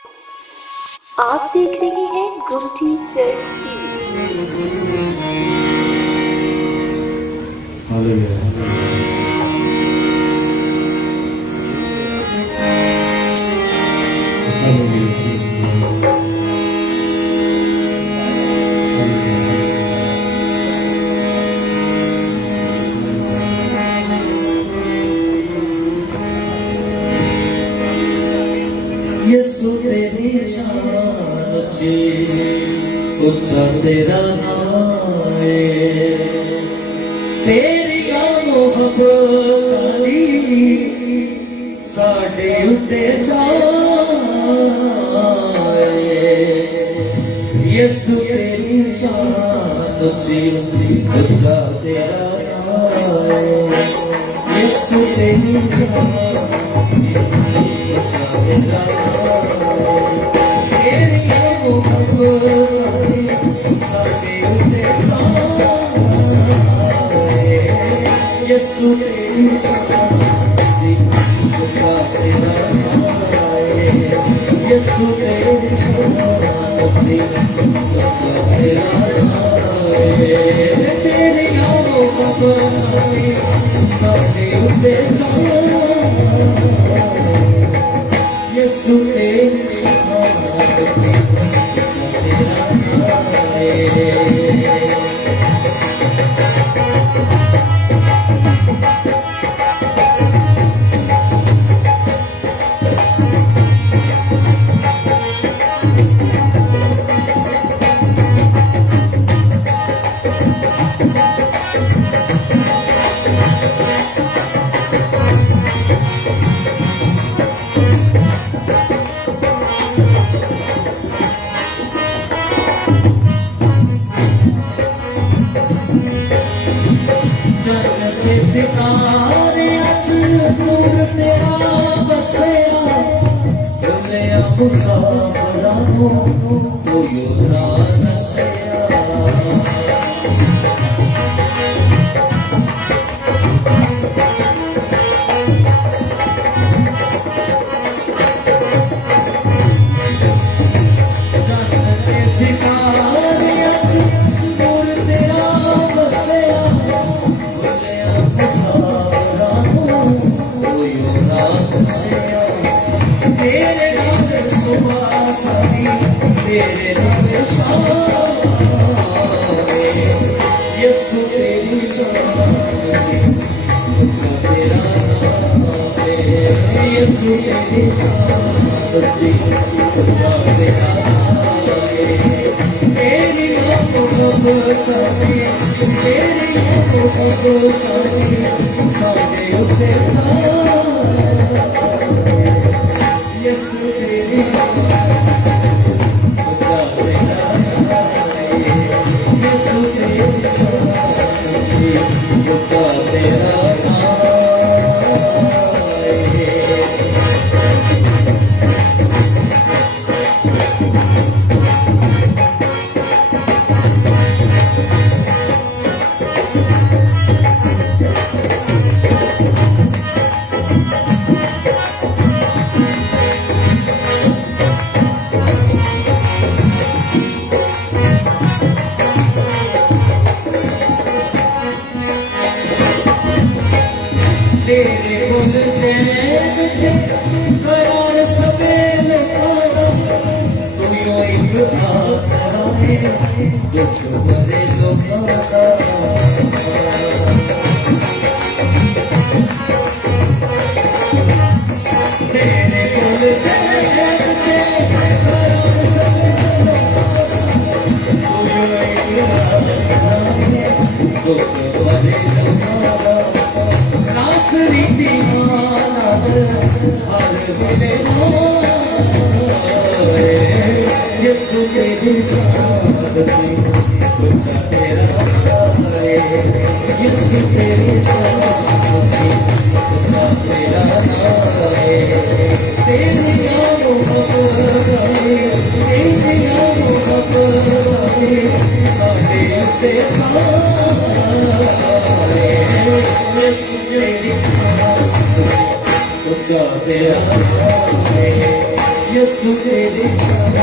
आप देख रहे हैं गुमटी चर्च टीवी। हालेलुया। यीशु तेरी शान ऊंची, ऊंचा तेरा नाम है। तेरी मोहब्बत साडे उत्ते जाए। यीशु तेरी शान ऊंची, ऊंचा तेरा नाम है। यीशु तेरी शान ऊंची, ऊंचा तेरा यीशु तेरी शान ऊंची, ऊंचा तेरा नाम है। यीशु तेरी शान ऊंची, ऊंचा तेरा नाम है। तेरी मोहब्बत साडे उत्ते जाए। यीशु तेरी शान ऊंची, ऊंचा तेरा नाम है। सितारे अच नूर तेरा बसया, दुनिया मुसाफरा तो योरा दसया। जन्नते सितारे अच नूर तेरा बसया, तेरे नाम सुबह सादी, तेरे नाम शाम। यीशु तेरी शान ऊंची, ऊंचा तेरा नाम है। यीशु तेरी शान ऊंची, ऊंचा तेरा नाम है। तेरी मोहब्बत तेरी मोहब्बत साडे उत्ते जाए। यीशु तेरी शान ऊंचा तेरा नाम है। यीशु तेरी शान ऊंची, ऊंचा तेरा नाम है। तेरे गुण चैन थे करार सबेल पाना, तू यो एक आसरा है दुख भरे लोगों का। तेरे गुण चैन थे करार सबेल पाना, तू यो एक आसरा है दुख भरे लोगों का। नासरी दीवाना हर वेले होए। यीशु तेरी शान ऊंची, ऊंचा तेरा नाम है। यीशु तेरी शान ऊंची, ऊंचा तेरा नाम है। तेरी मोहब्बत साडे उत्ते जाए। यीशु तेरी शान ऊंची, ऊंचा तेरा नाम है। यीशु तेरी शान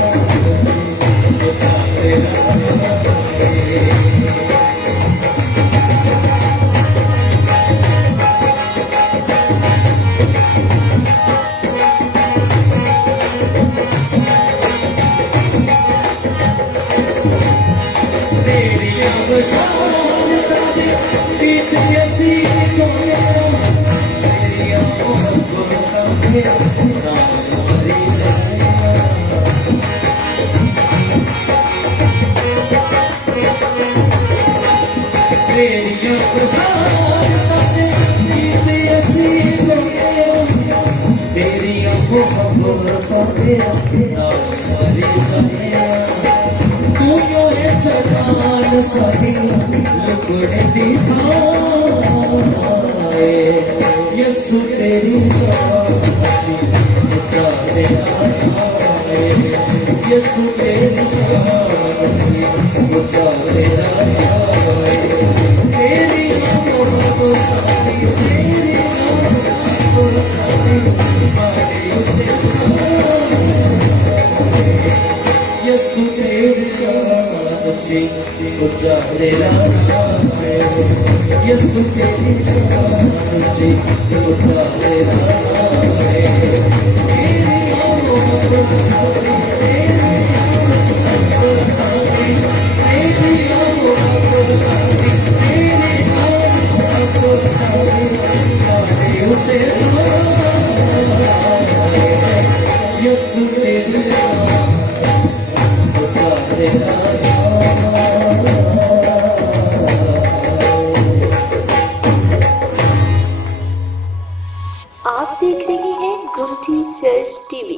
बचा तेरा शान ताने पीत ऐसी दुनिया तेरी मोहब्बत में नाम मरी जाए तेरी शान ताने पीत ऐसी दुनिया तेरी मोहब्बत में नाम मरी जाए तू यो है चट्टान साड़ी लुकड़े दिखाए यसु तेरी शान बचा तेरा यसु तेरी शान बचा तेरा तेरी मोहब्बत तेरी मोहब्बत साड़ी यसु तेरी शान बचा तेरा यसु तेरी शान बचा तेरा तेरी मोहब्बत तेरी मोहब्बत तेरी मोहब्बत साढ़े उते यसु तेरी शान बचा तेरा आप देख रहे हैं गुमटी चर्च टीवी।